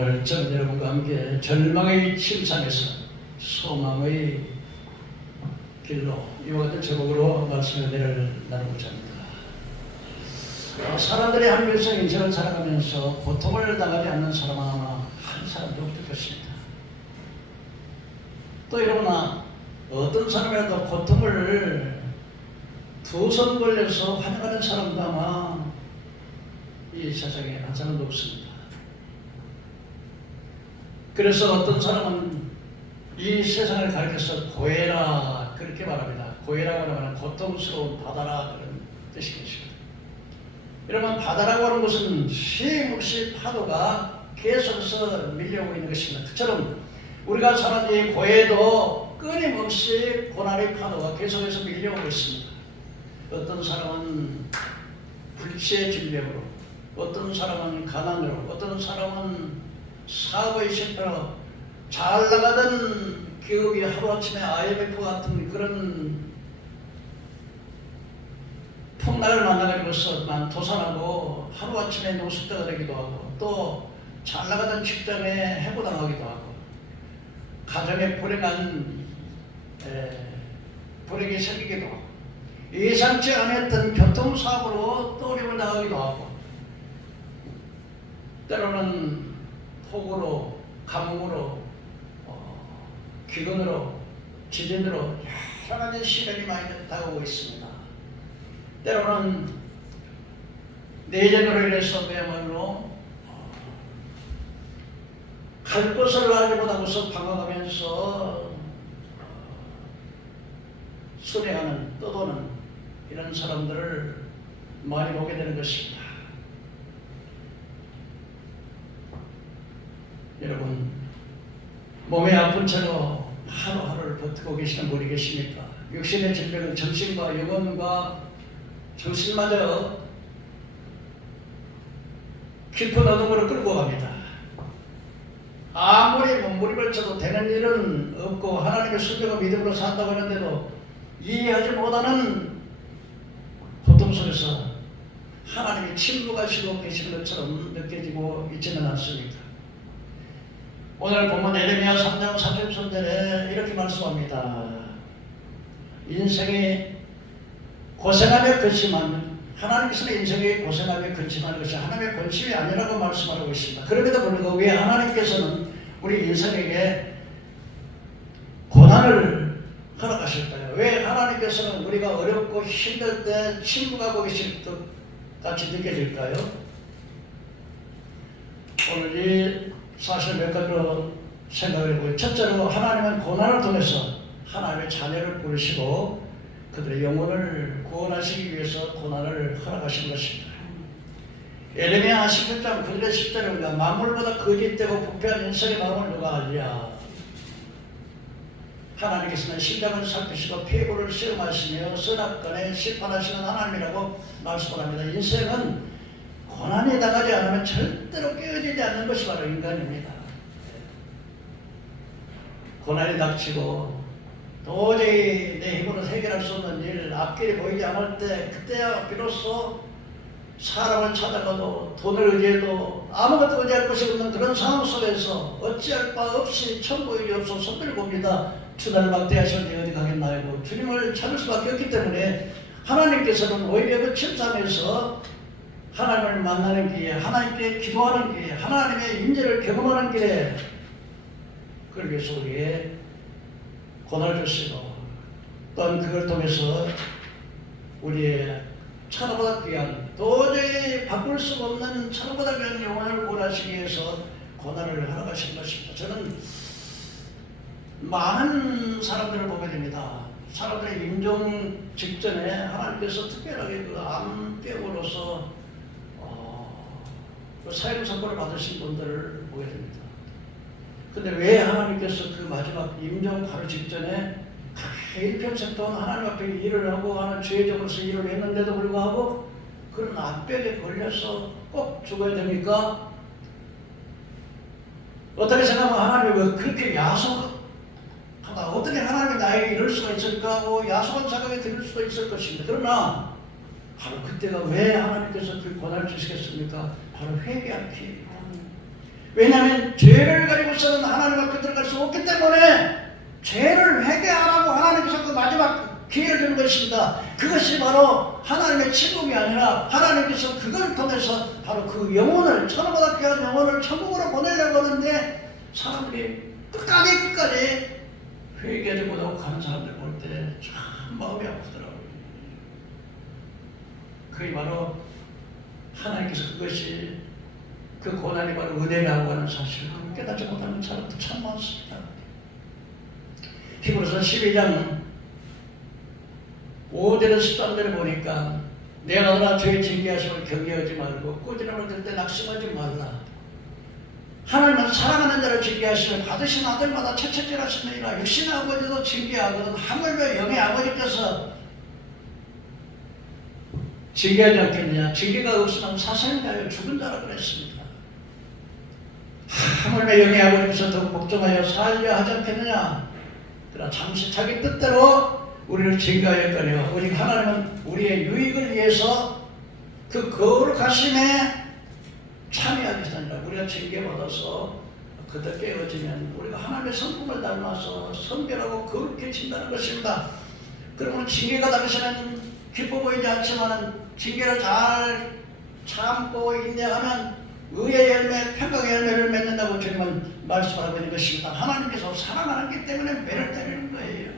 오늘 저는 여러분과 함께 절망의 침상에서 소망의 길로 이와 같은 제목으로 말씀의 은혜를 나누고자 합니다. 사람들이 한국에서 인생을 살아가면서 고통을 당하지 않는 사람 하나 한 사람도 없을 것입니다. 또 이러나 어떤 사람이라도 고통을 두 손 걸려서 환영하는 사람도 아마 이 세상에 한 사람도 없습니다. 그래서 어떤 사람은 이 세상을 가리켜서 고해라 그렇게 말합니다. 고해라고 하면 고통스러운 바다라 그런 뜻이겠습니다. 여러분, 바다라고 하는 것은 쉼없이 파도가 계속해서 밀려오고 있는 것입니다. 그처럼 우리가 사는 이 고해도 끊임없이 고난의 파도가 계속해서 밀려오고 있습니다. 어떤 사람은 불치의 질병으로, 어떤 사람은 가난으로, 어떤 사람은 사업의 실패로, 잘 나가던 기업이 하루아침에 IMF 같은 그런 풍랑을 만나가지고서 도산하고 하루아침에 노숙자가 되기도 하고, 또 잘 나가던 직장에 해고당하기도 하고, 가정에 불행이 생기기도 하고, 예상치 않았던 교통사고로 또 어려움을 당하기도 하고, 때로는 폭우로, 가뭄으로, 기근으로, 지진으로 여러 가지 시련이 많이 다가오고 있습니다. 때로는 내전으로 인해서 그야말로 갈 곳을 알지 못하고서 방황하면서 순회하는, 떠도는 이런 사람들을 많이 보게 되는 것입니다. 여러분, 몸에 아픈 채로 하루하루를 버티고 계시는 분이 계십니까? 육신의 질병은 정신과 영혼과 정신마저 깊은 어둠으로 끌고 갑니다. 아무리 몸부림을 쳐도 되는 일은 없고 하나님의 순종과 믿음으로 산다고 하는데도 이해하지 못하는 고통 속에서 하나님이 침묵하시고 계시는 것처럼 느껴지고 있지는 않습니까? 오늘 본문 에레미야 3장 30절에 이렇게 말씀합니다. 인생이 고생하며 그치만, 하나님께서는 인생이 고생하며 그치만 것이 하나님의 본심이 아니라고 말씀하고 있습니다. 그럼에도 불구하고 왜 하나님께서는 우리 인생에게 고난을 허락하실까요? 왜 하나님께서는 우리가 어렵고 힘들 때 침묵하고 계실 것 같이 느껴질까요? 오늘 이 사실 몇 가지로 생각을 해보고, 첫째로 하나님은 고난을 통해서 하나님의 자녀를 부르시고 그들의 영혼을 구원하시기 위해서 고난을 허락하신 것입니다. 에레미야 17장 9절에 10절에 우리가 만물보다 거짓되고 부패한 인생의 마음을 누가 알랴. 하나님께서는 심장을 살피시고 폐부를 시험하시며 선악간에 심판하시는 하나님이라고 말씀을 합니다. 인생은 고난이 당하지 않으면 절대로 깨어지지 않는 것이 바로 인간입니다. 고난이 닥치고 도저히 내 힘으로 해결할 수 없는 일, 앞길이 보이지 않을 때, 그때야 비로소 사람을 찾아가도 돈을 의지해도 아무것도 의지할 것이 없는 그런 상황 속에서 어찌할 바 없이 천국이 없어 손들고 봅니다. 주단을 막대하시는데 어디 가겠나요? 주님을 찾을 수밖에 없기 때문에 하나님께서는 오히려 그 침상에서 하나님을 만나는 길에, 하나님께 기도하는 길에, 하나님의 임재를 경험하는 길에, 그러기 위해서 우리의 고난을 주시고, 또한 그걸 통해서 우리의 천하보다 귀한, 도저히 바꿀 수 없는 천하보다 귀한 영혼을 구원하시기 위해서 고난을 허락하신 것입니다. 저는 많은 사람들을 보게 됩니다. 사람들의 임종 직전에 하나님께서 특별하게 그 암병으로서 그 사형 선고를 받으신 분들을 보게 됩니다. 근데 왜 하나님께서 그 마지막 임종 바로 직전에 일평생 동안 하나님 앞에 일을 하고 하는 죄적으로서 일을 했는데도 불구하고 그런 암병에 걸려서 꼭 죽어야 됩니까? 어떻게 생각하면 하나님이 왜 그렇게 야속하다, 어떻게 하나님이 나에게 이럴 수가 있을까 하고 야속한 생각이 들 수도 있을 것입니다. 그러나 바로 그때가 왜 하나님께서 그 고난을 주시겠습니까? 바로 회개할 기회입니다. 왜냐하면 죄를 가지고서는 하나님 앞에 들어갈 수 없기 때문에 죄를 회개하라고 하나님께서 그 마지막 기회를 주는 것입니다. 그것이 바로 하나님의 친국이 아니라 하나님께서 그걸 통해서 바로 그 영혼을, 천하보다 귀한 영혼을 천국으로 보내려고 하는데 사람들이 끝까지 회개하지 못하고 가는 사람들 볼 때 참 마음이 아프더라고요. 그게 바로 하나님께서 그것이 그 고난이 바로 은혜라고 하는 사실을 깨닫지 못하는 사람도 참 많습니다. 히브리서 12장 5절에서 13절에 보니까 내가 너나 죄의 징계하심을 경계하지 말고 꾸지람을 들 때 낙심하지 말라. 하나님은 사랑하는 자를 징계하시면 받으신 아들마다 채찍질하시느니라. 육신의 아버지도 징계하거든 하물며 영의 아버지께서 징계하지 않겠느냐. 징계가 없으면 사생자여 죽은 자라 그랬습니다. 하물며 영의 아버지께서 더욱 복종하여 살려 하지 않겠느냐. 그러나 잠시 자기 뜻대로 우리를 징계하였거니와 오직 하나님은 우리의 유익을 위해서 그 거룩하심에 참여하기 전에 우리가 징계받아서 그때 깨어지면 우리가 하나님의 성품을 닮아서 선별하고 거룩해진다는 것입니다. 그러면 징계가 당시에는 기뻐 보이지 않지만 징계를 잘 참고 인내하면 의의 열매, 평강의 열매를 맺는다고 주님은 말씀하고 있는 것입니다. 하나님께서 사랑하기 때문에 매를 때리는 거예요.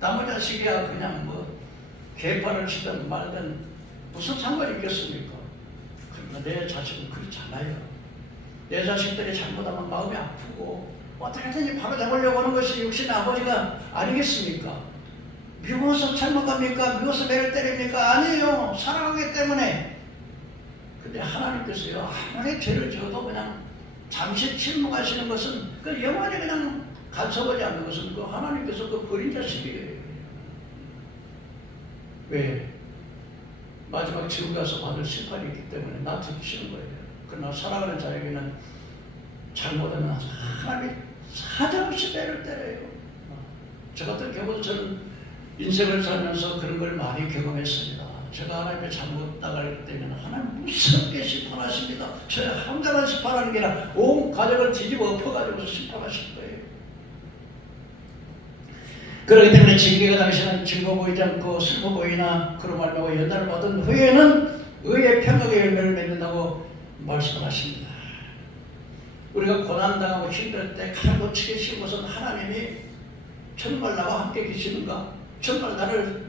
남의 자식이야 그냥 뭐 개판을 치든 말든 무슨 상관이 있겠습니까? 그러나 내 자식은 그렇잖아요. 내 자식들이 잘못하면 마음이 아프고 어떻게든지 바로잡으려고 하는 것이 육신의 아버지가 아니겠습니까? 미워서 잘못합니까? 미워서 매를 때립니까? 아니에요. 사랑하기 때문에. 근데 하나님께서요 아무리 죄를 지어도 그냥 잠시 침묵하시는 것은 그 영원히 그냥 간섭하지 않는 것은 그 하나님께서 그 버린 자식이에요. 왜? 마지막 지옥 가서 받을 심판이 있기 때문에 놔두시는 거예요. 그러나 사랑하는 자에게는 잘못하면 하나님이 사정없이 매를 때려요. 저 같은 경우도 저는 인생을 살면서 그런 걸 많이 경험했습니다. 제가 하나님의 잘못 나갈 때면 하나님 무섭게 심판하십니다. 저 혼자만 심판하는 게 아니라 온 가족을 뒤집어 엎어가지고 심판하실 거예요. 그렇기 때문에 징계가 당시에는 즐거워 보이지 않고 슬퍼 보이나 그로 말미암아 연단을 받은 후에는 의의 평강의 열매를 맺는다고 말씀하십니다. 우리가 고난당하고 힘들 때 가장 놓치기 쉬운 것은 하나님이 정말 나와 함께 계시는가? 정말 나를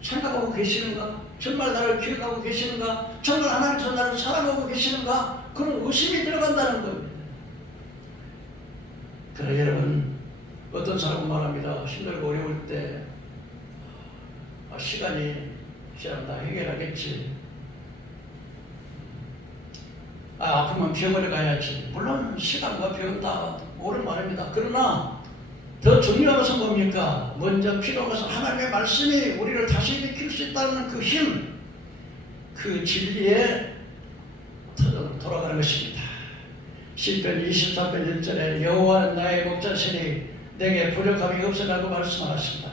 생각하고 계시는가? 정말 나를 기억하고 계시는가? 정말 하나님께서 나를 사랑하고 계시는가? 그런 의심이 들어간다는 겁니다. 그러나 여러분 어떤 사람은 말합니다. 힘들고 어려울 때 시간이 다 해결하겠지. 아프면 병원에 가야지. 물론 시간과 병은 다 옳은 말입니다. 그러나 더 중요한 것은 뭡니까? 먼저 필요한 것은 하나님의 말씀이 우리를 다시 일으킬 수 있다는 그 힘, 그 진리에 돌아가는 것입니다. 시편 23편 1절에 여호와는 나의 목자시니 내게 부족함이 없으라고 말씀하십니다.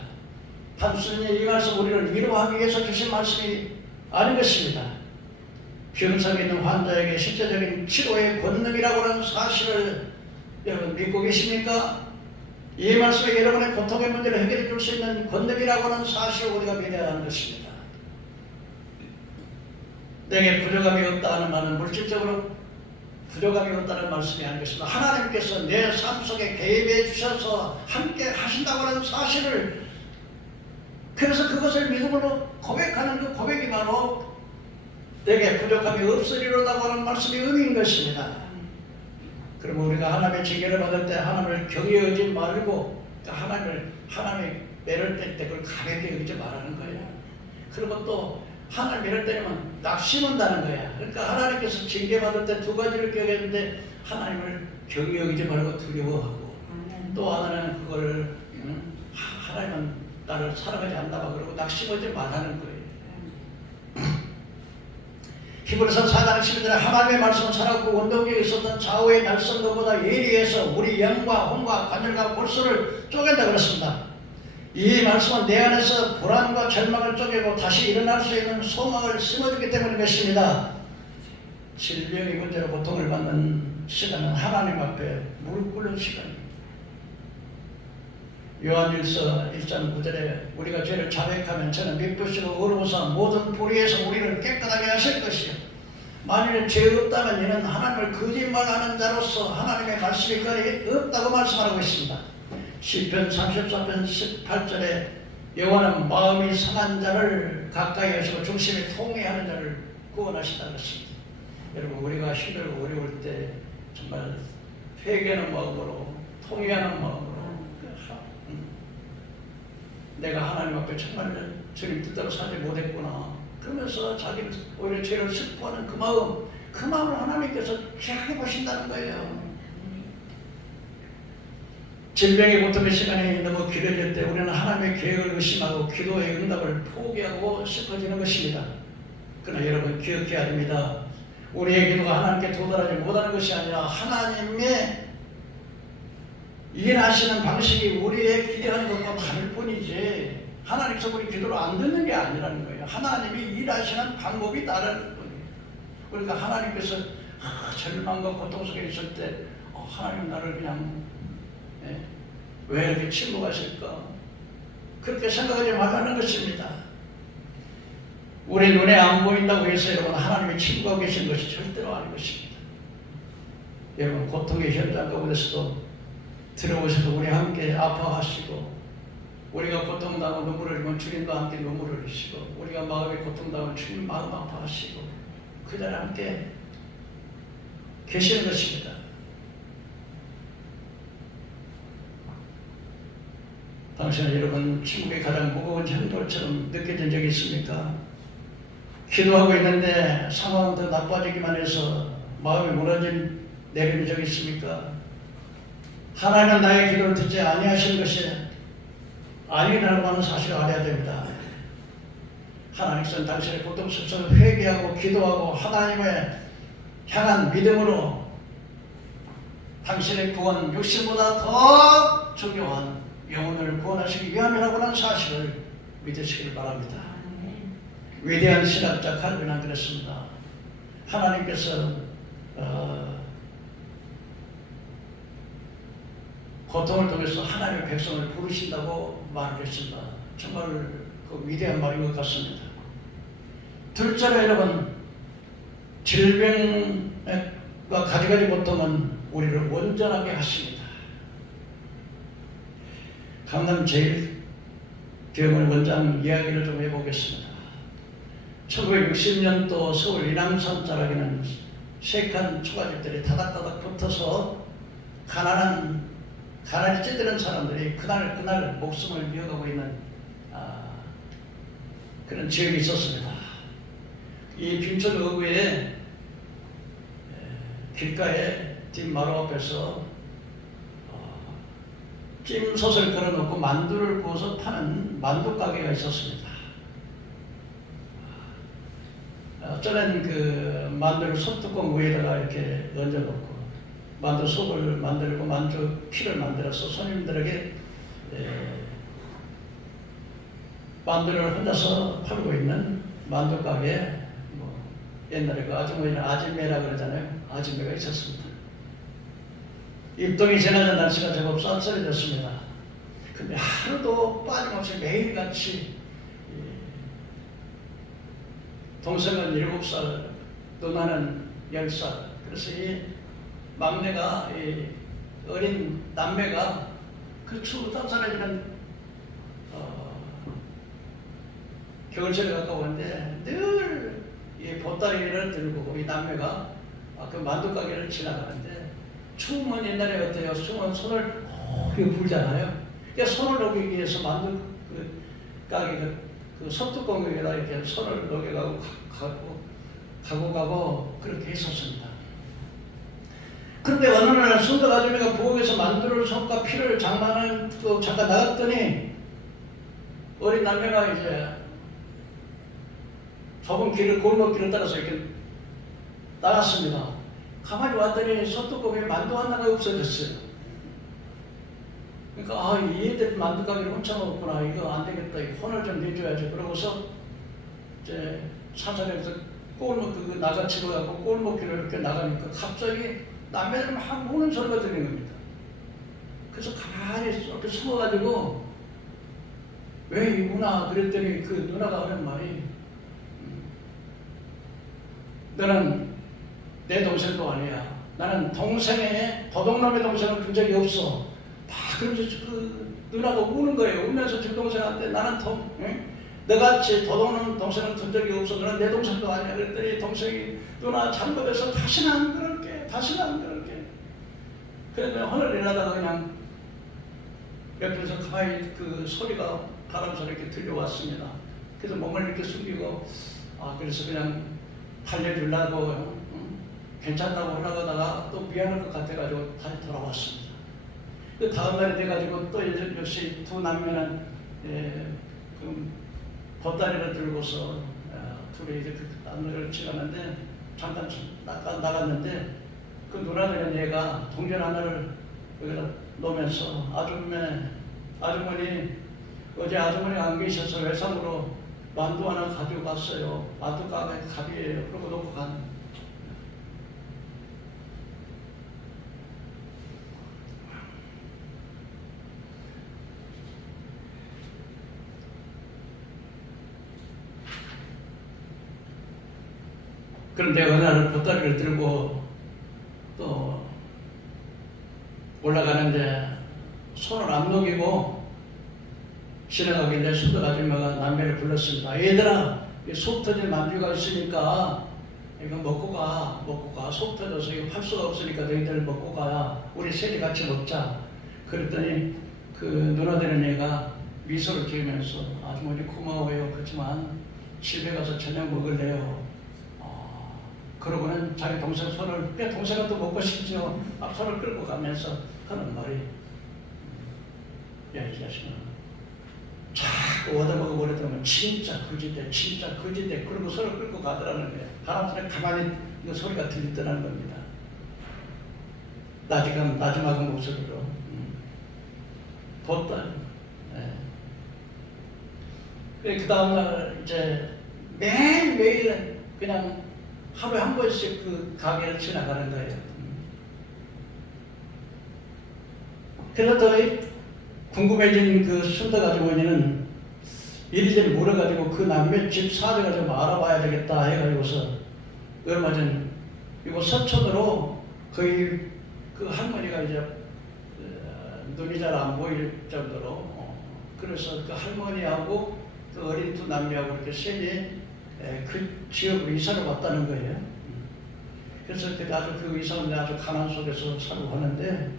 단순히 이 말씀 우리를 위로하기 위해서 주신 말씀이 아닌 것입니다. 병상에 있는 환자에게 실제적인 치료의 권능이라고 하는 사실을 여러분 믿고 계십니까? 이 말씀에 여러분의 고통의 문제를 해결해 줄 수 있는 권능이라고 하는 사실을 우리가 믿어야 하는 것입니다. 내게 부족함이 없다 하는 말은 물질적으로 부족함이 없다는 말씀이 아니겠습니다. 하나님께서 내 삶 속에 개입해 주셔서 함께 하신다고 하는 사실을, 그래서 그것을 믿음으로 고백하는 그 고백이 바로 내게 부족함이 없으리로다고 하는 말씀이 의미인 것입니다. 그러면 우리가 하나님의 징계를 받을 때 하나님을 경외하지 말고 하나님의 매를 뗄 때 그걸 가볍게 여기지 말라는 거예요. 그리고 또 하나님 매를 때리면 낙심한다는 거야. 그러니까 하나님께서 징계받을 때 두 가지를 기억했는데 하나님을 경외하지 말고 두려워하고 또 하나는 그걸 하나님은 나를 사랑하지 않는다 그러고 낙심하지 말라는 거예요. 히브리서 4장 11절에 하나님의 말씀은 살았고 원동력에 있었던 좌우의 날선 것보다 예리해서 우리 영과 혼과 관절과 골수를 쪼갠다 그랬습니다. 이 말씀은 내 안에서 불안과 절망을 쪼개고 다시 일어날 수 있는 소망을 심어주기 때문인 것입니다. 질병의 문제로 고통을 받는 시간은 하나님 앞에 무릎 꿇는 시간입니다. 요한일서 1장 9절에 우리가 죄를 자백하면 저는 미쁘시고 의로우사 모든 불의에서 우리를 깨끗하게 하실 것이요 만일 죄 없다면 이는 하나님을 거짓말하는 자로서 하나님의 말씀이 거리 없다고 말씀하고 있습니다. 시편 34편 18절에 여호와는 마음이 상한 자를 가까이 하시고 중심이 통회하는 자를 구원하신다는 것입니다. 여러분, 우리가 힘들고 어려울 때 정말 회개하는 마음으로, 통회하는 마음으로, 내가 하나님 앞에 정말 주님 뜻대로 살지 못했구나 그러면서 자기 오히려 죄를 슬퍼하는 그 마음을 하나님께서 귀하게 보신다는 거예요. 질병의 고통의 시간이 너무 길어질 때 우리는 하나님의 계획을 의심하고 기도의 응답을 포기하고 싶어지는 것입니다. 그러나 여러분, 기억해야 됩니다. 우리의 기도가 하나님께 도달하지 못하는 것이 아니라 하나님의 일하시는 방식이 우리의 기대하는 것과 다를 뿐이지 하나님께서 우리 기도를 안 듣는 게 아니라는 거예요. 하나님이 일하시는 방법이 다른 뿐이에요. 그러니까 하나님께서 절망과 고통 속에 있을 때 하나님 나를 그냥 왜 이렇게 침묵하실까? 그렇게 생각하지 말라는 것입니다. 우리 눈에 안 보인다고 해서 여러분 하나님이 침묵하고 계신 것이 절대로 아닌 것입니다. 여러분, 고통의 현장 가운데서도 들어오셔서 우리 함께 아파하시고 우리가 고통당하고 눈물을 흘리면 주님도 함께 눈물을 흘리시고 우리가 마음에 고통당하면 주님 마음 아파하시고 그 자리에 함께 계시는 것입니다. 당신은 여러분 침묵의 가장 무거운 장돌처럼 느껴진 적이 있습니까? 기도하고 있는데 상황은 더 나빠지기만 해서 마음이 무너진 내린 적이 있습니까? 하나님은 나의 기도를 듣지 아니하시는 것이 아니라고 하는 사실을 알아야 됩니다. 하나님께서는 당신의 고통 속에서 회개하고 기도하고 하나님을 향한 믿음으로 당신의 구원, 육신보다 더 중요한 영혼을 구원하시기 위함이라고 하는 사실을 믿으시길 바랍니다. 위대한 신학자 칼빈은 그랬습니다. 하나님께서 고통을 통해서 하나님의 백성을 부르신다고 말을 했습니다. 정말 그 위대한 말인 것 같습니다. 둘째로 여러분, 질병과 가지가지 고통은 우리를 온전하게 하십니다. 강남 제일병원 원장 이야기를 좀 해보겠습니다. 1960년도 서울 인왕산 자락에는 쉐이크한 초가집들이 다닥다닥 붙어서 가난이 찌드는 사람들이 그날 목숨을 이어가고 있는 그런 지역이 있었습니다. 이 빈천의구의 길가에 뒷마루 앞에서 찜솥을 걸어놓고 만두를 구워서 파는 만두 가게가 있었습니다. 어쩌면 그 만두를 솥뚜껑 위에다가 이렇게 얹어놓고 만두 속을 만들고 만두 피를 만들어서 손님들에게 만두를 혼자서 팔고 있는 만두 가게, 옛날에 그 아주머니는 아줌매라 그러잖아요. 아줌매가 있었습니다. 입동이 지나는 날씨가 제법 쌀쌀해졌습니다. 근데 하루도 빠짐없이 매일같이 동생은 7살, 누나는 10살. 그래서 이 막내가, 이 어린 남매가 그 추운 쌀쌀해지는 겨울철에 가까웠는데 늘 이 보따리를 들고 이 남매가 그 만두 가게를 지나가는데 추우면 옛날에 어때요? 추우면 손을 이렇게 불잖아요. 그러니까 손을 녹이기 위해서 만두 그 가게 그 솥뚜껑 위에다 이렇게 손을 녹여가고 가고 그렇게 했었습니다. 그런데 어느 날 순덕 아줌마가 부엌에서 만두를 속과 피를 장만을 잠깐 나갔더니 어린 남매가 이제 좁은 골목길을 따라서 이렇게 나갔습니다. 가만히 왔더니 솥뚜껑에 만두 하나가 없어졌어요. 그러니까 얘들 만두 가게를 훔쳐먹었구나. 이거 안 되겠다. 이거 혼을 좀 내줘야지. 그러고서 이제 사전에서 나가치고 가고 골목길을 이렇게 나가니까 갑자기 남매들 막 우는 소리가 들리는 겁니다. 그래서 가만히 이렇게 숨어가지고 왜 우나 그랬더니 그 누나가 하는 말이 너는 내 동생도 아니야. 나는 동생의 도둑놈의 동생을 본 적이 없어. 다 그러면서 그 누나가 우는 거예요. 울면서 제 동생한테 나는 너같이 도둑놈 동생을 본 적이 없어. 너는 내 동생도 아니야. 그랬더니 동생이 누나 잘못해서 다시는 안 그럴게. 다시는 안 그럴게. 그래서 하늘 일하다가 그냥 옆에서 가만히 그 소리가 바람 소리 이렇게 들려왔습니다. 그래서 몸을 이렇게 숙이고 그래서 그냥 달래주려고 괜찮다고 하다가 또 미안할 것 같아가지고 다시 돌아왔습니다. 그 다음날이 돼가지고 또 역시 두 남매는 보따리를 들고서 둘이 이제 그 남매를 치렀는데 잠깐 나갔는데 그 누나들은 얘가 동전 하나를 여기다 놓으면서 아주머니 어제 아주머니가 안 계셔서 외상으로 만두 하나 가지고 갔어요. 만두 가게 갑이에요. 그러고 놓고 간. 그런데 어느 날 보따리를 들고 또 올라가는데 손을 안 녹이고 지나가길래 수덕 아줌마가 남매를 불렀습니다. 얘들아, 속 터진 만두가 있으니까 이거 먹고 가. 속 터져서 이거 팔 수가 없으니까 너희들 먹고 가야 우리 셋이 같이 먹자. 그랬더니 그 누나되는 애가 미소를 지으면서 아주머니 고마워요. 그렇지만 집에 가서 저녁 먹을래요. 그러고는 자기 동생 손을, 동생은 또 먹고 싶죠. 손을 끌고 가면서 하는 말이, 야, 이 자식아, 자꾸 얻어먹어 버렸다면 진짜 거지대, 진짜 거지대. 그러고 손을 끌고 가더라는 거예요. 바람소리 가만히 그 소리가 들리더라는 겁니다. 나지막한 목소리로. 뒀다. 그 다음날 이제 매일매일 그냥 하루에 한 번씩 그 가게를 지나가는 거예요. 그래서 더 궁금해진 그 순덕 아주머니는 이리저리 물어가지고 그 남매 집 사정을 좀 알아봐야 되겠다 해가지고서 얼마 전 이거 서촌으로 거의 그 할머니가 이제 눈이 잘 안 보일 정도로 그래서 그 할머니하고 그 어린 두 남매하고 이렇게 셋이 그 지역으로 이사를 왔다는 거예요. 그래서 아주 그 이사는 아주 가난 속에서 살고 하는데,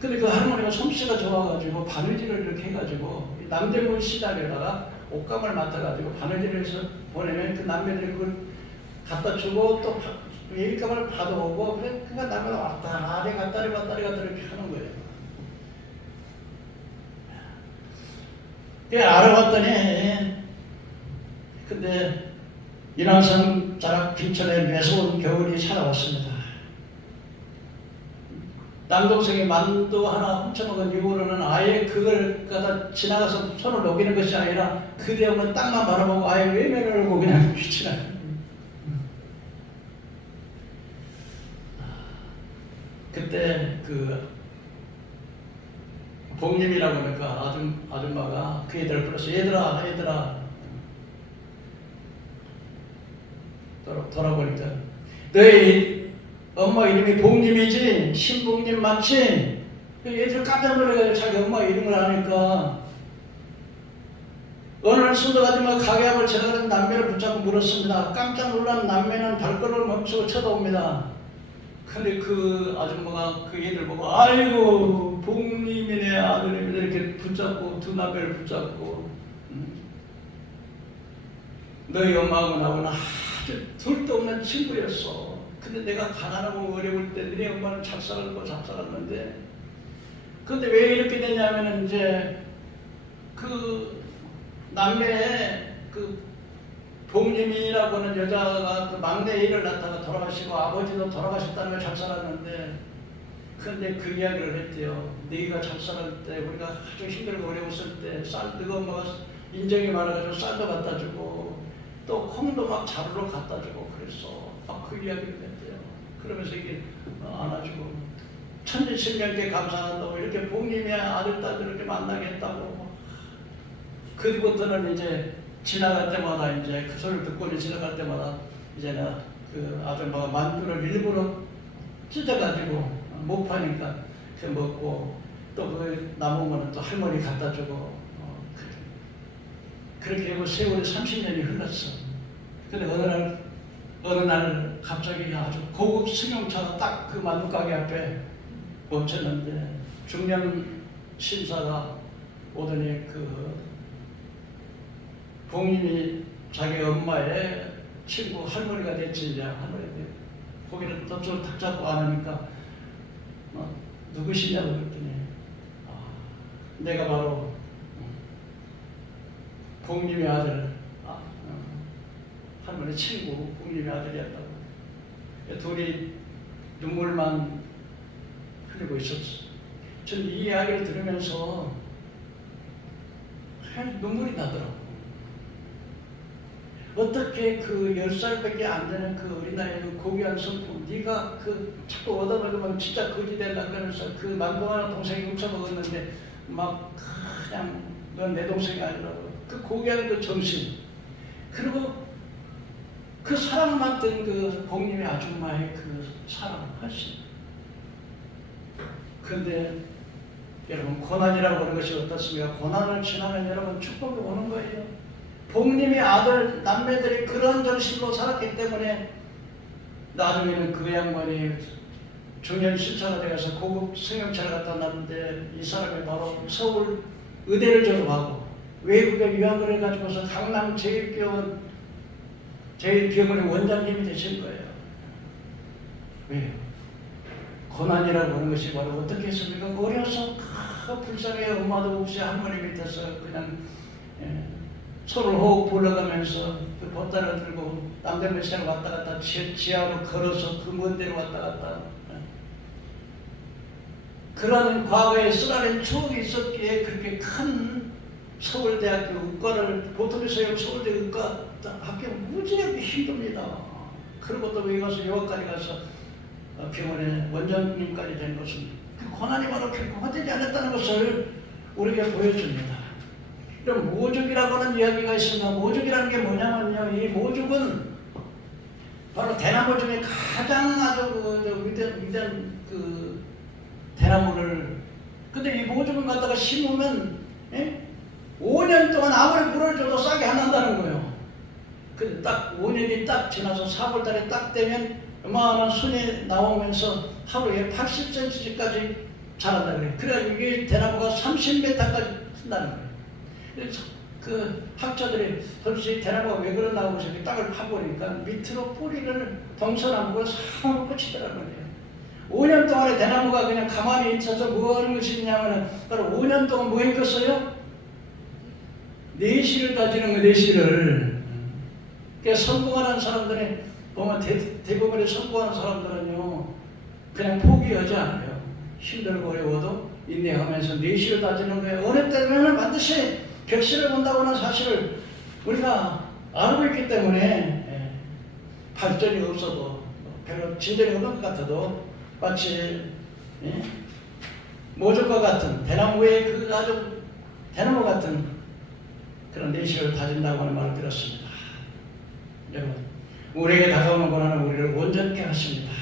근데 그 할머니가 솜씨가 좋아가지고 바느질을 이렇게 해가지고 남대문 시장에다가 옷감을 맡아가지고 바느질을 해서 보내면 그 남매들이 그걸 갖다 주고 또 예비감을 받아오고 그래 그가 남매가 왔다리 갔다리 이렇게 하는 거예요. 그래 알아봤더니 근데 인왕산 자락 근처에 매서운 겨울이 찾아왔습니다. 남동생이 만두 하나 훔쳐먹은 이후로는 아예 그걸 갖다 지나가서 손을 녹이는 것이 아니라 그 대형은 땅만 바라보고 아예 외면을 하고 그냥 지나가요. 그때 그 복님이라고 하니까 아줌마가 그 애들을 불러서 얘들아 돌아보니까 너희 엄마 이름이 복님이지 신복님 맞지? 얘들 깜짝 놀라가지고 자기 엄마 이름을 아니까 어느 날 순덕 아줌마가 가게 앞을 지나가는 남매를 붙잡고 물었습니다. 깜짝 놀란 남매는 발걸음을 멈추고 쳐다봅니다. 근데 그 아줌마가 그 애들 보고 아이고 복님이네 아드님이네 이렇게 붙잡고 두 남매를 붙잡고 너희 엄마하고 나하고는 아주 둘도 없는 친구였어. 근데 내가 가난하고 어려울 때 너희 엄마는 잘 살았는데 근데 왜 이렇게 됐냐면은 이제 그 남매의 그 복님이라고 하는 여자가 그 막내 일을 낳다가 돌아가시고 아버지도 돌아가셨다는 걸 잘 살았는데 근데 그 이야기를 했대요. 네가 잘 살았을 때 우리가 아주 힘들고 어려웠을 때 너가 엄마가 인정이 많아가지고 쌀도 갖다 주고 또 콩도 막 자루로 갖다 주고 그랬어. 막 그 이야기를 했대요. 그러면서 이렇게 안아주고 천지신명께 감사한다고 이렇게 복님의 아들 딸들 이렇게 만나겠다고. 그리고부터는 이제 지나갈 때마다 이제 그 소리를 듣고는 지나갈 때마다 이제는 그 아줌마가 만두를 일부러 찢어가지고 못 파니까 그 먹고 또 그 남은 거는 또 할머니 갖다 주고 그렇게 하고 세월이 30년이 흘렀어. 근데 어느 날 갑자기 아주 고급 승용차가 딱 그 만두 가게 앞에 멈췄는데 중년 신사가 오더니 그 봉님이 자기 엄마의 친구 할머니가 됐지. 이제 할머니가 고개를 덥석 탁 잡고 안 하니까 누구시냐고 그랬더니 내가 바로 봉님의 아들 할머니 친구 봉님의 아들이었다고. 둘이 눈물만 흘리고 있었어. 전 이 이야기를 들으면서 눈물이 나더라고. 어떻게 그 10살밖에 안 되는 그 어린 나이에 그 고귀한 성품, 네가 그 자꾸 얻어먹으면 진짜 거지 된다 그러면서 그 만동하는 동생이 훔쳐먹었는데 막 그냥 넌 내 동생이 아니라고. 그 고귀한 그 정신, 그리고 그 사랑만 든 그 봉님의 아줌마의 그 사랑, 훨씬. 근데 여러분, 고난이라고 하는 것이 어떻습니까? 고난을 지나면 여러분 축복이 오는 거예요. 봉님의 아들 남매들이 그런 정신으로 살았기 때문에 나중에는 그 양반이 중년 신사가 되어서 고급 승용차를 갖다 놨는데 이 사람이 바로 서울 의대를 졸업하고 외국에 유학을 해가지고서 강남 제일병원의 원장님이 되신 거예요. 왜요? 고난이라고 하는 것이 바로 어떻게 했습니까? 어려서 불쌍해 엄마도 없이 할머니 밑에서 그냥 손을 호흡 불러가면서 그 보따리를 들고 남대문 시장 왔다 갔다 지하로 걸어서 그 먼 데로 왔다 갔다. 그런 과거에 쓰라린 추억이 있었기에 그렇게 큰 서울대학교 의과를, 보통에서 서울대 의과 학교 무지하게 힘듭니다. 그리고 또 여기 가서 유학까지 가서 병원에 원장님까지 된 것은 그 고난이 바로 결코 헛되지 않았다는 것을 우리에게 보여줍니다. 그럼 모죽이라고 하는 이야기가 있습니다. 모죽이라는 게 뭐냐면요, 이 모죽은 바로 대나무 중에 가장 아주 위대한 그 대나무를, 근데 이 모죽을 갖다가 심으면 5년 동안 아무리 물을 줘도 싹이 안 난다는 거예요. 근데 딱 5년이 딱 지나서 4월달에 딱 되면 어마어마한 순이 나오면서 하루에 80cm까지 자란다 그래요. 그래가지고 이게 대나무가 30m까지 큰다는 거예요. 그래서 그 학자들이 도대체 대나무가 왜 그러나 하고 땅을 파보니까 밑으로 뿌리를 동서남북으로 상으로 뻗치더라고요. 5년 동안에 대나무가 그냥 가만히 있어서 뭐 하는 것이 있냐면 바로 5년 동안 뭐 했겠어요? 내실을 가지는 거예요. 내실을. 그러니까 성공하는 사람들이 보면 대부분의 성공하는 사람들은요 그냥 포기하지 않아요. 힘들고 어려워도 인내하면서 내실을 다지는 거예요. 어렵다면 반드시 결실을 본다고 하는 사실을 우리가 알고 있기 때문에 발전이 없어도 별로 진전이 없는 것 같아도 마치 모죽과 같은 대나무의 그 아주 대나무 같은 그런 내실을 다진다고 하는 말을 들었습니다. 여러분, 우리에게 다가오는 고난은 우리를 온전케 하십니다.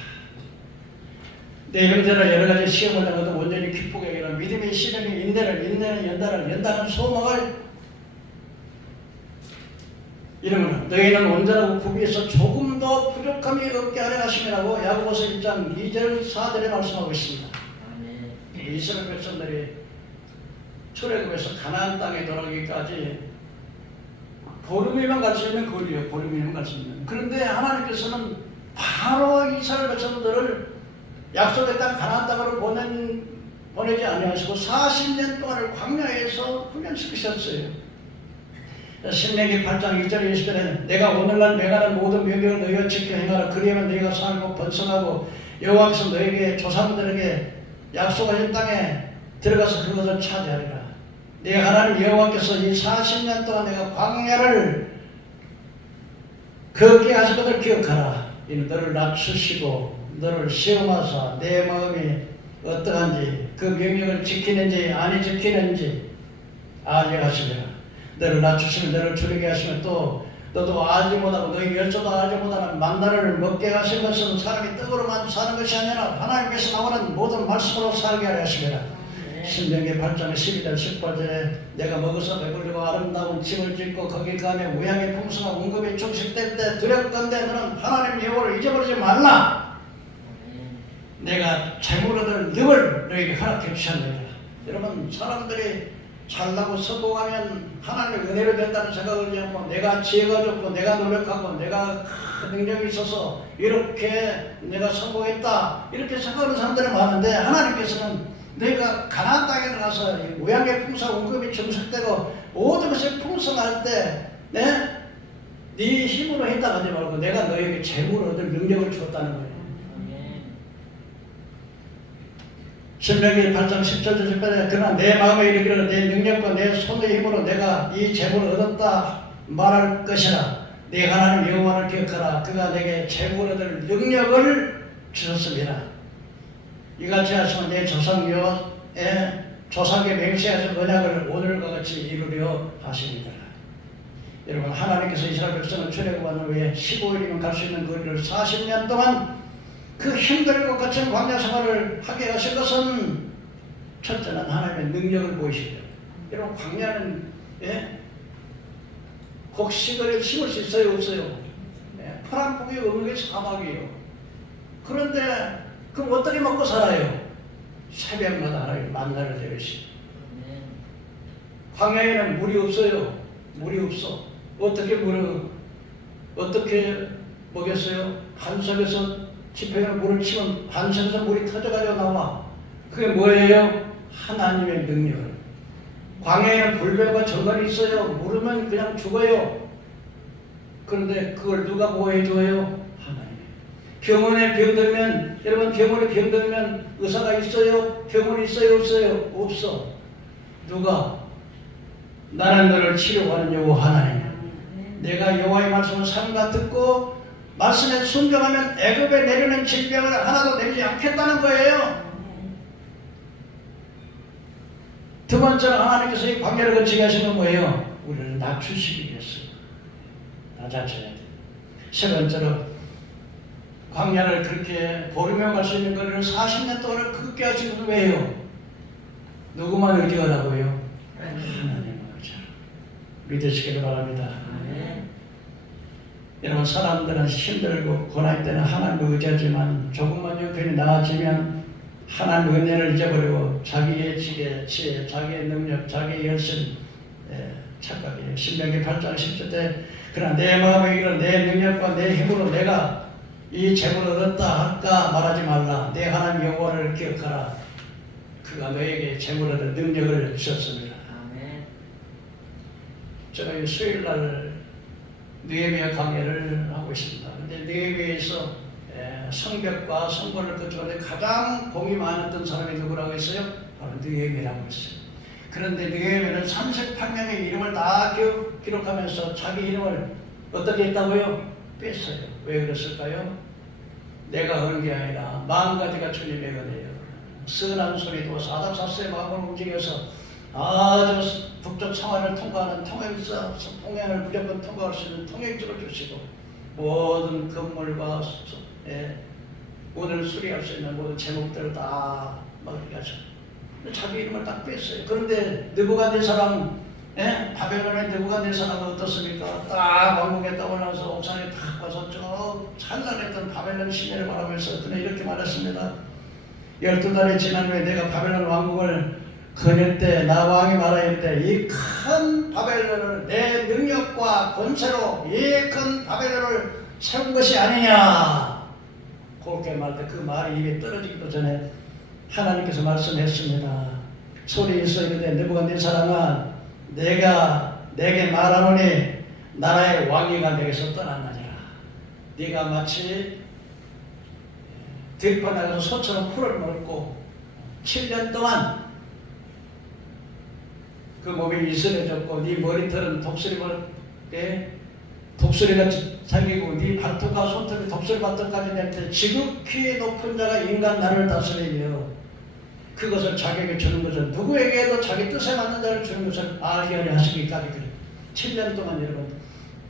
내 형제나 여러 가지 시험을 당해도 온전히 기쁘게 하기를 믿음의 시련이 인내는 연단은 소망을 이러면 너희는 온전하고 구비해서 조금 더 부족함이 없게 하려 하심이라고 야고보서 1장 2절 4절에 말씀하고 있습니다. 이스라엘 백성들이 출애굽에서 가나안 땅에 돌아가기까지 보름이면 갈 수 있는 거리예요. 보름이면 갈 수 있는. 그런데 하나님께서는 바로 이스라엘 백성들을 약속의 땅 가나안 땅으로 보내지 아니하시고 40년 동안을 광야에서 훈련시키셨어요. 신명기 8장 2절 20절에 내가 오늘날 명하는 모든 명령을 너희가 지켜 행하라. 그리하면 너희가 살고 번성하고 여호와께서 너희에게 조상들에게 약속하신 땅에 들어가서 그것을 차지하리라. 내가 하나님 여호와께서 이 40년 동안 내가 광야를 걷게 하신 것을 기억하라. 이는 너를 낮추시고 너를 시험하사 내 마음이 어떠한지 그 명령을 지키는지 아니 지키는지 알게 하시리라. 너를 낮추시면 너를 줄이게 하시면 또 너도 알지 못하고 너희 열조도 알지 못하는 만나를 먹게 하신 것은 사람이 떡으로만 사는 것이 아니라 하나님께서 나오는 모든 말씀으로 살게 하려 하십니다. 신명기 8장 12절 18절에 내가 먹어서 배불리고 아름다운 집을 짓고 거기 가면 우양의 풍성한 운급이 충실될 때 두렵건대 너는 하나님 여호와를 잊어버리지 말라. 내가 재물 얻을 능을 너에게 허락해 주셨느니라. 여러분, 사람들이 잘나고 성공하면 하나님의 은혜로 된다는 생각을 하지 않고 내가 지혜가 좋고 내가 노력하고 내가 능력이 있어서 이렇게 내가 성공했다 이렇게 생각하는 사람들이 많은데, 하나님께서는 내가 가나안 땅에 들어가서 우양의 풍성한 운급이 증식되고 모든 것이 풍성할 때 네 힘으로 했다 하지 말고 내가 너에게 재물을 얻을 능력을 주었다는 거예요. 신명기 8장 10절 10절에 그러나 내 마음에 이르기를 내 능력과 내 손의 힘으로 내가 이 재물을 얻었다 말할 것이라. 네 하나님 여호와를 기억하라. 그가 내게 재물을 얻을 능력을 주셨습니다. 이같이 하시면 내 조상의 조상의 맹세하신 언약을 오늘과 같이 이루려 하십니다. 여러분, 하나님께서 이스라엘 백성을 출애굽한 후에 15일이면 갈 수 있는 거리를 40년 동안 그 힘들고 거친 광야 생활을 하게 하신 것은 첫째는 하나님의 능력을 보이시죠. 여러분, 광야는 곡식을 심을 수 있어요, 없어요? 풀한폭이 없는 게 사막이에요. 그런데 그럼 어떻게 먹고 살아요? 새벽마다 하나님 만나를 내리시. 광야에는 물이 없어요. 물이 없어. 어떻게 먹였어요? 반석에서 지평에 물을 치면 반석에서 물이 터져가지고 나와. 그게 뭐예요? 하나님의 능력. 광야에는 불뱀과 정갈이 있어요. 물으면 그냥 죽어요. 그런데 그걸 누가 보호해줘요? 병원에 병들면, 여러분, 병원에 병들면 의사가 있어요? 병원이 있어요? 없어요? 없어. 누가? 나는 너를 치료하는 여호와 하나님. 내가 여호와의 말씀을 삼가 듣고 말씀에 순종하면 애굽에 내리는 질병을 하나도 내리지 않겠다는 거예요. 두 번째로 하나님께서 이 광야를 거치게 하신 건 뭐예요? 우리를 낮추시기 위해서. 낮아져야 돼. 세 번째로 광야를 그렇게 보르며 갈 수 있는 거리를 40년 동안 걷게 하신 건 왜요? 누구만 의지하라고요? 하나님을 의지하라. 믿으시기를 바랍니다. 여러분, 사람들은 힘들고 고난일 때는 하나님을 의지하지만 조금만 형편이 나아지면 하나님 은혜를 잊어버리고 자기의 지혜, 자기의 능력, 자기의 열심 착각해요. 신명기 8장 10절 때 그러나 내 마음에 이르는 내 능력과 내 힘으로 내가 이 재물을 얻었다 할까 말하지 말라. 내 하나님 여호와를 기억하라. 그가 너에게 재물을 얻을 능력을 주셨습니다. 아멘. 제가 수요일날 느헤미야 강의를 하고 있습니다. 근데 느헤미야에서 성벽과 성전을 건축하는데 가장 공이 많았던 사람이 누구라고 했어요? 바로 느헤미야라고 했어요. 그런데 느헤미야는 38명의 이름을 다 기록하면서 자기 이름을 어떻게 했다고요? 뺐어요. 왜 그랬을까요? 내가 하는 게 아니라 마음가지가 주님의 은혜예요. 선한 소리도 사닥사스의 마음을 움직여서 아주 북쪽 상하를 통과하는 통행을 무조건 통과할 수 있는 통행지로 주시고 모든 건물과 오늘 수리할 수 있는 모든 제목들을 다 막게 하셨어요. 자기 이름을 딱 뺐어요. 그런데 느부갓네살은 바벨론의 느부갓네살은 어떻습니까? 딱 왕궁에 딱 올라와서 옥상에 딱 와서 저 찬란했던 바벨론 시내를 바라보면서 그는 이렇게 말했습니다. 12달이 지난 후에 내가 바벨론 왕국을 거닐 때 나 왕이 말할 때 이 큰 바벨론을 내 능력과 권세로 이 큰 바벨론을 세운 것이 아니냐. 그렇게 말할 때 그 말이 입에 떨어지기도 전에 하나님께서 말씀했습니다. 소리 있어 이르되 느부갓네살아 내가 내게 말하노니 나라의 왕위가 내게서 떠났느니라. 네가 마치 들판에서 소처럼 풀을 먹고 7년 동안 그 몸이 이슬해졌고 네 머리털은 독수리 독수리가 자기고 네 발톱과 손톱이 독수리 발톱까지 낼 때 지극히 높은 자가 인간 나를 다스리며 그것을 자기에게 주는 것은 누구에게도 자기 뜻에 맞는 자를 주는 것을 아리아리 하시기까지 그래. 7년 동안 여러분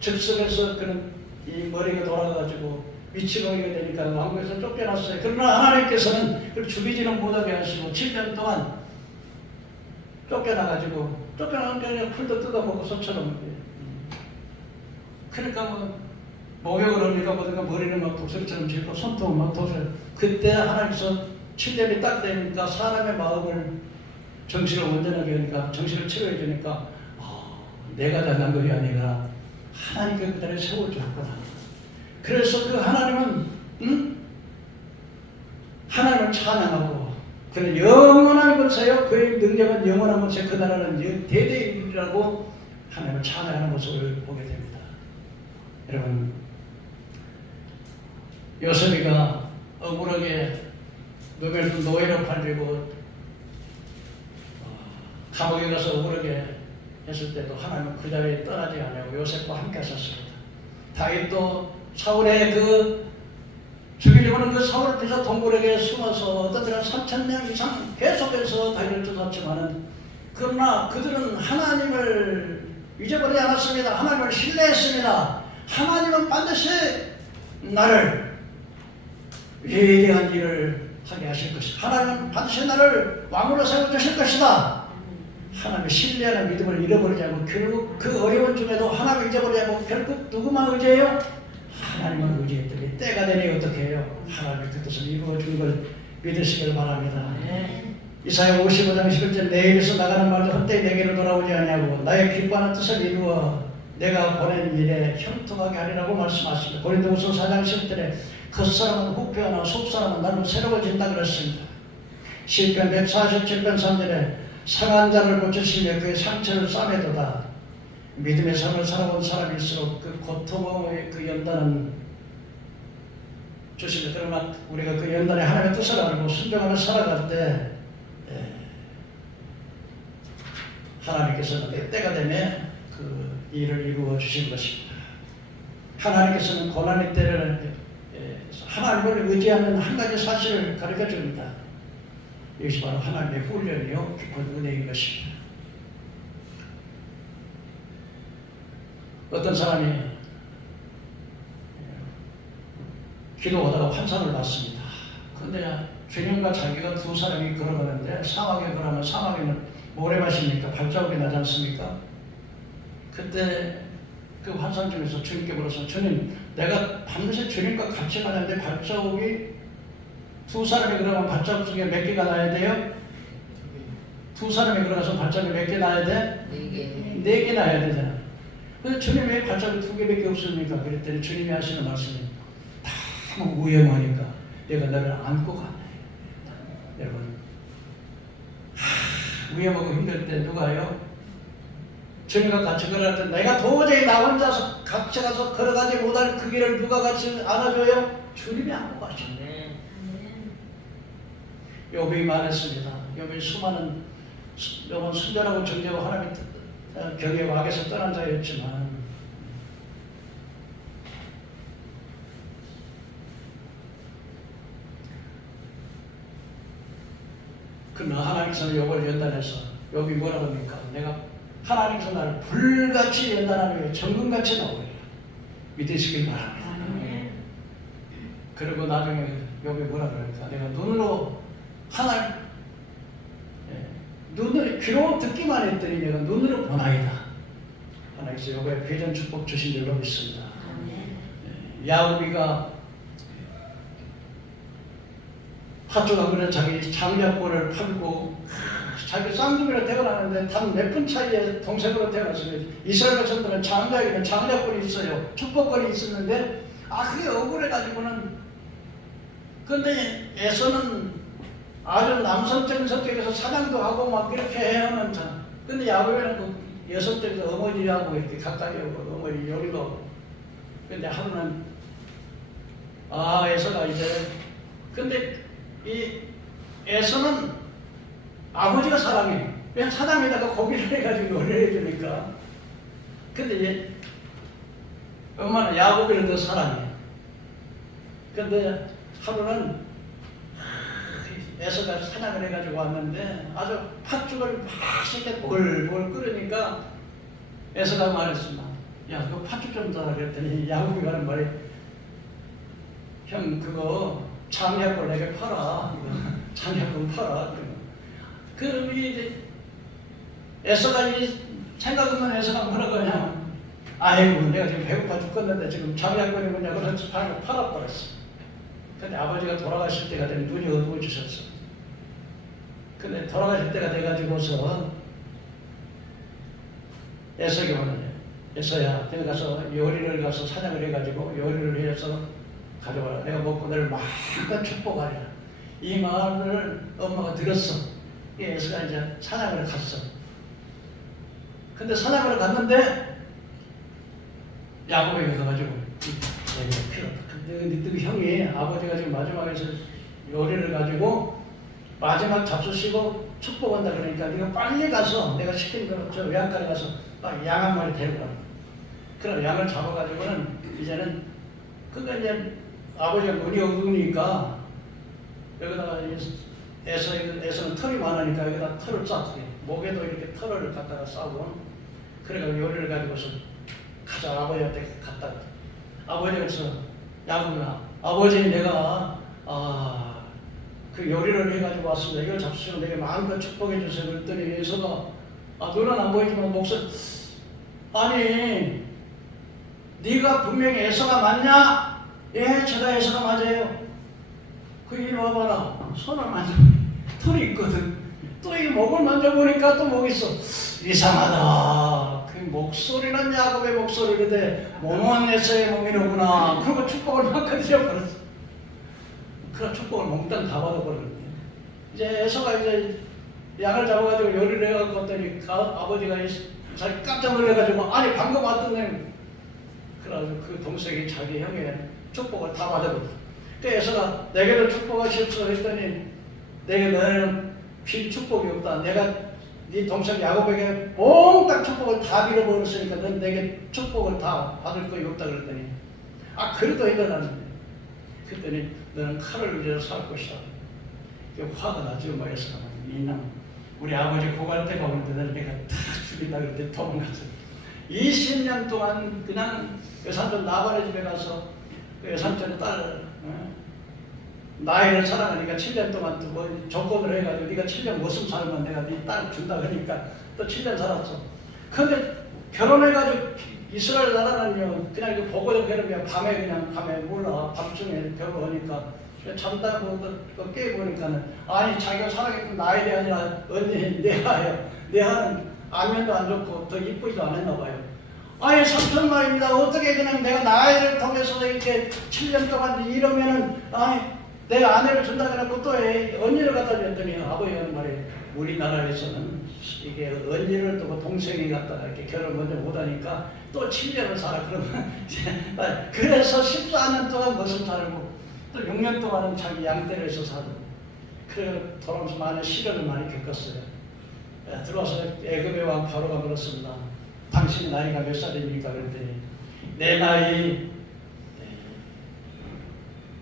즉석에서 그런 이 머리가 돌아가지고 미치광이가 되니까 왕국에서 쫓겨났어요. 그러나 하나님께서는 그걸 죽이지는 못하게 하시고 7년 동안 쫓겨나가지고 풀도 뜯어먹고 소처럼. 그러니까 뭐 목욕을 합니까 뭐든가 머리는 막 독수리처럼 질고 손톱은 막 독수리. 그때 하나님께서 7년이 딱 되니까 사람의 마음을 정신을 온전하게 하니까 정신을 치료해 주니까 내가 잘난 것이 아니라 하나님께 그 자리에 세워주었구나. 그래서 그 하나님은 하나님을 찬양하고 그는 영원한 것이요 그의 능력은 영원한 것이요 그 나라는 대대이라고 하나님을 찬양하는 모습을 보게 됩니다. 여러분 요셉이가 억울하게 노예로 팔리고 감옥에 가서 억울하게 했을 때도 하나님은 그 자리에 떠나지 않고 요셉과 함께 하셨습니다. 다윗도 사울의 죽이려고 하는 그 사울을 피해서 동굴에게 숨어서 어떤 데는 3,000년 이상 계속해서 다윗을 쫓았지만은 그러나 그들은 하나님을 잊어버리지 않았습니다. 하나님을 신뢰했습니다. 하나님은 반드시 나를 위대한 일을 하게 하실 것이다. 하나님은 반드시 나를 왕으로 세워주실 것이다. 하나님의 신뢰하는 믿음을 잃어버리지 않고 결국 그 어려운 중에도 하나님을 잊어버리지 않고 결국 누구만 의지해요? 하나님만 의지했더니 때가 되니 어떻게 해요? 하나님의 그 뜻을 이루어준 걸 믿으시길 바랍니다. 이사야 55장 11절 내 입에서 나가는 말도 헛되이 내게로 돌아오지 아니하고 나의 기뻐하는 뜻을 이루어 내가 보낸 일에 형통하게 하리라고 말씀하십니다. 고린도후서 4장 10절에 겉사람은 후패하나 속사람은 나로 새로워진다 그랬습니다. 시편 147편 3절에 상한 자를 고치시며 그의 상처를 싸매도다. 믿음의 삶을 살아온 사람일수록 그 고통의 그 연단은 주십니다. 그러나 우리가 그 연단에 하나님의 뜻을 알고 순종하며 살아갈 때 하나님께서는 내 때가 되면 그 일을 이루어 주신 것입니다. 하나님께서는 고난의 때를 하나님을 의지하는 한 가지 사실을 가르쳐 줍니다. 이것이 바로 하나님의 훈련이요 깊은 은혜인 것입니다. 어떤 사람이 기도하다가 환상을 봤습니다. 그런데 주님과 자기가 두 사람이 걸어가는데 사막에 걸어가면 사막에는 모래밭입니까? 발자국이 나지 않습니까? 그때 그 환상 중에서 주님께 물어서 주님 내가 반드시 주님과 같이 가는데 발자국이 두 사람이 걸어가면 발자국 중에 몇 개가 나야 돼요? 두 사람이 걸어가서 발자국이 몇 개 나야 돼? 4개. 4개 나야 되잖아. 그래서 주님 왜 발자국이 2개밖에 없습니까? 그랬더니 주님이 하시는 말씀이 너무 위험하니까 내가 너를 안고 가네. 여러분 위험하고 힘들 때 누가요? 주님과 같이 걸어갈 때 내가 도저히 나 혼자서 같이 가서 걸어가지 못할 그 길을 누가 같이 안아줘요? 주님이 안고 가시네. 욥이 말했습니다. 욥이 수많은 순전하고 정죄하고 하나님의 경외 왕에서 떠난 자였지만 그러나 하나님께서는 욥을 연단해서 욥이 뭐라고 합니까? 내가 하나님께서 나를 불같이 연단하는 게 정금같이 나오리라. 믿으시길 바랍니다. 그리고 나중에 욥이 뭐라 그럴까? 내가 눈으로 눈을 귀로 듣기만 했더니 내가 눈으로 보나이다. 하나님께서 욥에 회전 축복 주신 줄로 믿습니다. 야곱이가 팥죽하고는 자기 장자권을 팔고 자기 쌍둥이로 태어나는데 단 몇 분 차이에 동생으로 태어났습니다. 이스라엘 백성들은 장자에게는 장자권이 있어요. 축복권이 있었는데 그게 억울해가지고는 근데 에서는 아주 남성적인 성격에서 사냥도 하고 막 이렇게 해오는 참. 근데 야곱에는 그 여성적인 어머니하고 이렇게 가까이 오고 어머니 여기도 오고. 근데 하루는 에서가 이제 근데 이 에서는 아버지가 사랑해. 그냥 사랑에다가 고기를 해가지고 요리를 해주니까. 근데 엄마는 야곱을 더 사랑해. 근데 하루는 에서가 사냥을 해가지고 왔는데 아주 팥죽을 맛있게 볼볼 끓으니까 에서가 말했습니다. 야, 그 팥죽 좀 달라 그랬더니 야곱이 가는 말이 형 그거 장약을 내게 팔아. 장약을 팔아. 그럼 이제 에서가 생각 없는 에서가 뭐라고 하냐. 아이고 내가 지금 배고파 죽겠는데 지금 장약거리 뭐냐고 그래서 팔아버렸어. 근데 아버지가 돌아가실 때가 되면 눈이 어두워지셨어. 근데 돌아가실 때가 돼가지고서 에서에게 오느냐. 에서야 내가 가서 요리를 가서 사냥을 해가지고 요리를 해서 가져와라. 내가 먹고 너를 마음껏 축복하리라. 이 말을 엄마가 들었어. 에서가 이제 사냥을 갔어. 근데 사냥을 갔는데 야곱에게 가가지고 내가 필요 없다. 근데 그 형이 아버지가 지금 마지막에서 요리를 가지고 마지막 잡수시고 축복한다 그러니까 네가 빨리 가서 내가 시킨 대로 저 외양간에 가서 양 한 마리 데리고 와. 그럼 양을 잡아가지고는 이제는 그러니까 이제 아버지가 눈이 어두우니까 여기다가 에서는 털이 많으니까 여기다 털을 쌌지. 목에도 이렇게 털을 갖다가 싸고 그래가지고 요리를 가지고서 가자 아버지한테 갔다. 아버지께서 야곱아 아버지 내가 그 요리를 해가지고 왔습니다. 이걸 잡수시면 내게 마음껏 축복해 주세요. 그랬더니 에서가 눈은 안 보이지만 목소리 아니 네가 분명히 에서가 맞냐? 예 제가 에서가 맞아요. 그 이리 와봐라. 손을 만져 털이 있거든. 또 이 목을 만져보니까 또 목이 있어. 이상하다. 그 목소리는 야곱의 목소리인데 몸은 에서의 몸이로구나. 그리고 축복을 막 드려버렸어. 그런 축복을 몽땅 다 받아버렸는데 이제 에서가 이제 양을 잡아가지고 요리를 해갖고 왔더니 아버지가 자기 깜짝 놀래가지고 아니 방금 왔던 애 그래가지고 그 동생이 자기 형의 축복을 다 받아버렸어. 그 에서가 내게도 축복하십시오 했더니 내게 너는 빌 축복이 없다. 내가 네 동생 야곱에게 몽땅 축복을 다 빌어버렸으니까 넌 내게 축복을 다 받을 거이 없다 그랬더니 그래도 일어났는데 그랬더니 너는 칼을 위해서 살 것이다. 화가 나죠. 뭐해서 이남 우리 아버지 고갈 때가 오는데 너는 내가 다 죽인다 그랬더니 도망갔어. 20년 동안 그냥 외삼촌 나발의 집에 가서 외삼촌 딸 나이를 사랑하니까 7년 동안 또 뭐 조건을 해가지고 네가 7년 무슨 살면 내가 네 딸 준다 그러니까 또 7년 살았어. 근데 결혼해가지고 이스라엘 나라는요 그냥 이거 보고도 괴롭이야. 밤에 그냥 몰라 밤중에 결혼하니까 잠자고 또 깨보니까는 아니 자기가 사랑했던 나일이 아니라 언니 내하예요. 내하는 안면도 안 좋고 더 이쁘지도 않았나 봐요. 아니 삼촌 말입니다. 어떻게 그냥 내가 나이를 통해서 이렇게 7년 동안 이러면은 내 아내를 준다 그래갖고 또 언니를 갖다 줬더니 아버지가 하는 말이 우리나라에서는 이게 언니를 두고 동생이 갖다가 이렇게 결혼 먼저 못하니까 또 7년을 살아. 그러면 그래서 14년 동안 무슨 살고 또 6년 동안은 자기 양떼에서 살고 그래 돌아오면서 많은 시련을 많이 겪었어요. 들어와서 애굽의 왕 바로가 물었습니다. 당신 나이가 몇 살입니까? 그랬더니 내 나이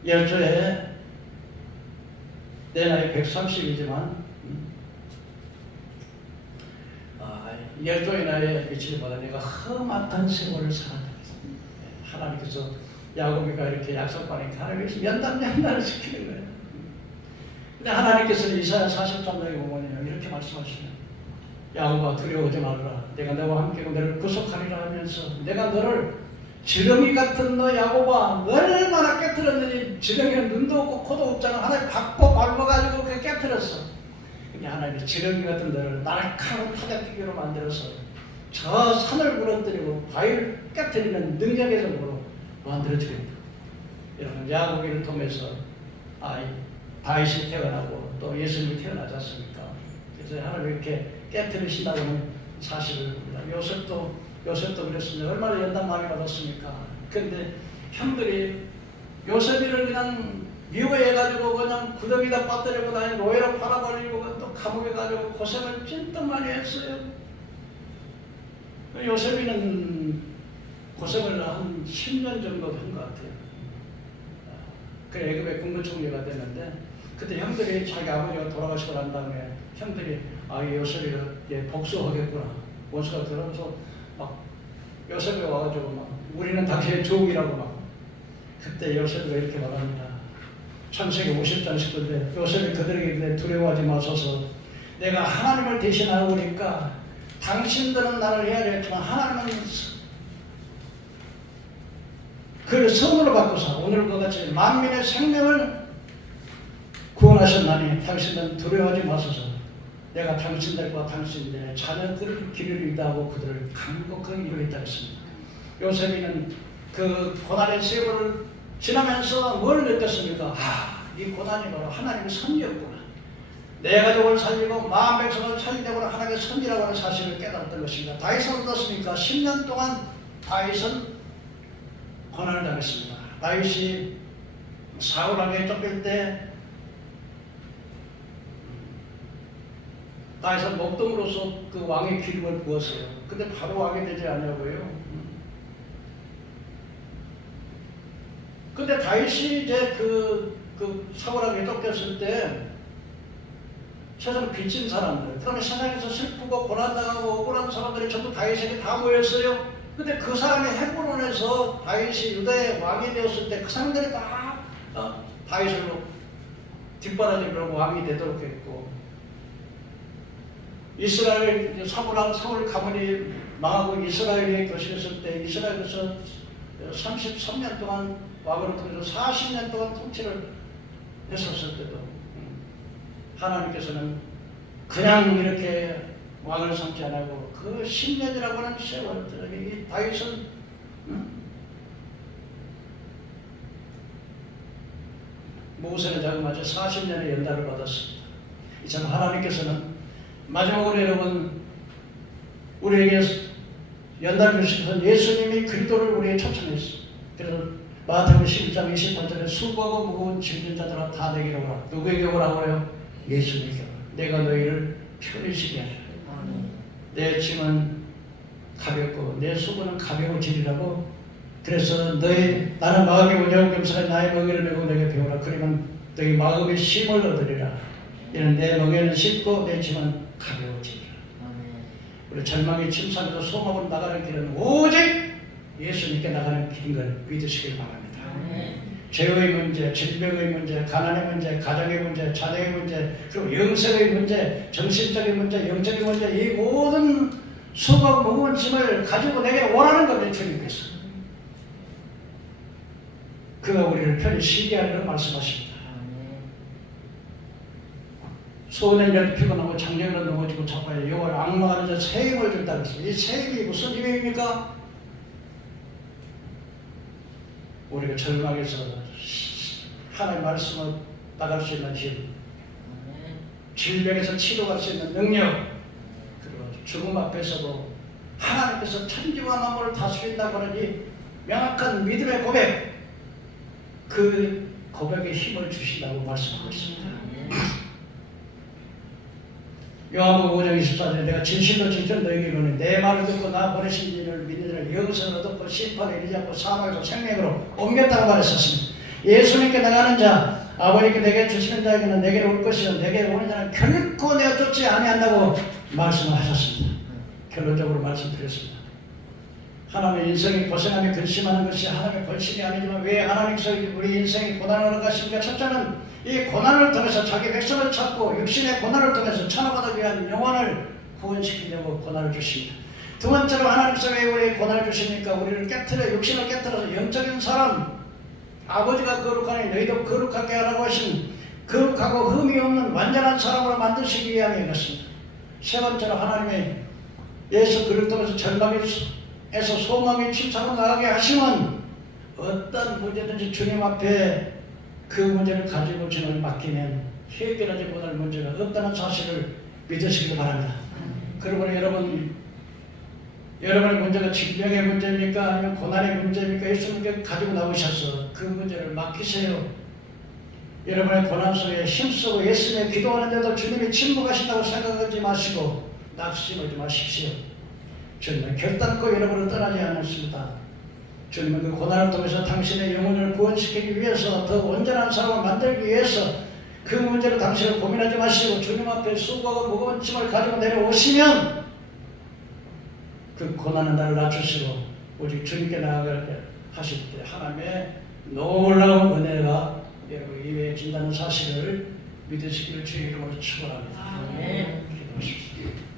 10조에 내 나이 130이지만 10조의 나이에 미치지 못한 내가 험악한 세월을 살았다. 하나님께서 야곱이가 이렇게 약속하니까 하나님께서 연단을 시키는 거예요. 근데 하나님께서 이사야 40장에 보면 이렇게 말씀하시네요. 야곱아 두려워하지 말라. 내가 너와 함께고 너를 구속하리라 하면서 내가 너를 지렁이 같은 너 야곱아 얼마나 깨트렸느니 지렁이는 눈도 없고 코도 없잖아. 하나님 박고 밟아가지고 그렇게 깨트렸어. 근데 하나님이 지렁이 같은 너를 날카로운 타작기계로 만들어서 저 산을 무너뜨리고 바위를 깨트리는 능력의 점으로 만들어주겠다. 여러분 야곱이를 통해서 다윗이 태어나고 또 예수님이 태어나지 않습니까? 그래서 하나님 이렇게 깨트리신다고는 사실을 봅니다. 요셉도 그랬습니다. 얼마나 연단 많이 받았습니까? 그런데 형들이 요셉이를 그냥 미워해가지고 그냥 구덩이다 빠뜨리고 다니 노예로 팔아버리고 또 감옥에 가지고 고생을 진짜 많이 했어요. 요셉이는 고생을 한 10년 정도 한 것 같아요. 그 애굽의 국무총리가 됐는데 그때 형들이 자기 아버지가 돌아가시고 난 다음에 형들이 요셉이 복수하겠구나 원수가 들어서 막 요셉이 와가지고 막 우리는 당신의 종이라고 막 그때 요셉이 이렇게 말합니다. 창세기 50장 19절에 요셉이 그들에게 두려워하지 마소서 내가 하나님을 대신하오니까 당신들은 나를 해야 되겠지만 하나님은 그를 선으로 바꾸사 오늘과 같이 만민의 생명을 구원하셨나니 당신은 두려워하지 마소서 내가 당신들과 당신들의 자녀들을 길을 인도하고 그들을 강력하게 이루겠다 했습니다. 요셉이는 그 고난의 세월을 지나면서 뭘 느꼈습니까? 이 고난이 바로 하나님의 선이었구나. 내 가족을 살리고 마음 백성을 살리려고 하는 하나님의 선이라고 하는 사실을 깨달았던 것입니다. 다윗은 어떻습니까? 10년 동안 다윗은 고난을 당했습니다. 다윗이 사울에게 쫓길 때 다윗은 목동으로서 그 왕의 기름을 부었어요. 근데 바로 왕이 되지 않냐고요. 근데 다윗이 이제 그 사울에게 쫓겼을 때 세상 빚진 사람들, 그다음에 세상에서 슬프고 고난당하고 억울한 사람들이 전부 다윗에게 다 모였어요. 근데 그 사람이 헤브론에서 다윗이 유다의 왕이 되었을 때 그 사람들이 다 다윗으로 뒷바라지를 하고 왕이 되도록 했고 이스라엘 사울 가문이 망하고 이스라엘에 거주했을 때 이스라엘에서 33년 동안 왕으로 통해서 40년 동안 통치를 했었을 때도 하나님께서는 그냥 이렇게 왕을 삼지 않고 그 10년이라고 하는 세월들에게 다윗은 모세를 자그마치 40년의 연단을 받았습니다. 참 하나님께서는 마지막으로 여러분 우리에게 연단을 주시면서 예수님이 그리스도를 우리에게 초청했습니다. 그래서 마태복음 11장 28절에 수고하고 무거운 짐진 자들아 다 내게로 오라. 누구에게 오라고 그래요? 예수님께 오라. 내가 너희를 편히 쉬게 하리라. 내 짐은 가볍고 내 수고는 가벼워지리라고. 그래서 나는 마음이 온유하고 겸손한 나의 멍에를 메고 내게 배우라. 그러면 너희 마음의 쉼을 얻으리라. 이는 내 멍에는 쉽고 내 짐은 가벼워지리라. 우리 절망의 침상에서 소망으로 나가는 길은 오직 예수님께 나가는 길인 걸 믿으시길 바랍니다. 죄의 문제, 질병의 문제, 가난의 문제, 가정의 문제, 자녀의 문제, 그리고 영생의 문제, 정신적인 문제, 영적인 문제, 이 모든 수고 무거운 짐을 가지고 내게 오라는 겁니다. 주님께서. 그가 우리를 편히 쉬게 하리라고 말씀하십니다. 소년이라도 피곤하고 장년이라도 넘어지고 자빠져 여호와를 악망하는 자 새 힘을 준다고 했습니다. 이 새 힘이 무슨 힘입니까? 우리가 절망에서 하나님의 말씀을 나갈 수 있는 힘, 질병에서 치료할 수 있는 능력, 그리고 죽음 앞에서도 하나님께서 천지와 만물을 다스린다고 하는 이 명확한 믿음의 고백, 그 고백에 힘을 주신다고 말씀하고 있습니다. 요한복음 5장 24절에 내가 진실로 진실로 너희에게 이르노니 내 말을 듣고 나 보내신 이를 믿는 자를 영생을 얻고 심판에 이르지 않고 사망에서 생명으로 옮겼다고 말했었습니다. 예수님께 나가는 자, 아버지께 내게 주시는 자에게는 내게로 올 것이요 내게 오는 자는 결코 내어 쫓지 아니한다고 말씀을 하셨습니다. 결론적으로 말씀드렸습니다. 하나님의 인생이 고생하며 근심하는 것이 하나님의 벌심이 아니지만 왜 하나님께서 우리 인생이 고난을 허락하십니까? 첫째는 이 고난을 통해서 자기 백성을 찾고 육신의 고난을 통해서 천하보다 위한 영혼을 구원시키려고 고난을 주십니다. 두 번째로 하나님께서 왜 우리에게 고난을 주십니까? 우리를 깨트려 육신을 깨트려서 영적인 사람, 아버지가 거룩하니 너희도 거룩하게 하라고 하신 거룩하고 흠이 없는 완전한 사람으로 만드시기 위함이 것입니다. 세 번째로 하나님의 예수 그리스도를 통해서 절망에서 소망의 침상으로 나가게 하시면 어떤 문제든지 주님 앞에 그 문제를 가지고 주님을 맡기면 해결하지 못할 문제가 없다는 사실을 믿으시길 바랍니다. 그러므로 여러분의 문제가 질병의 문제입니까? 아니면 고난의 문제입니까? 예수님께 가지고 나오셔서 그 문제를 맡기세요. 여러분의 고난 속에 힘쓰고 예수님의 기도하는데도 주님이 침묵하신다고 생각하지 마시고 낙심하지 마십시오. 저는 결단코 여러분을 떠나지 않았습니다. 주님은 그 고난을 통해서 당신의 영혼을 구원시키기 위해서 더 온전한 사람을 만들기 위해서 그 문제로 당신을 고민하지 마시고 주님 앞에 수고하고 무거운 짐을 가지고 내려오시면 그 고난은 나를 낮추시고 오직 주님께 나아가게 하실 때 하나님의 놀라운 은혜가 여러분 이루어진다는 사실을 믿으시기를 주의 이름으로 축원합니다. 아멘. 기도하십시오.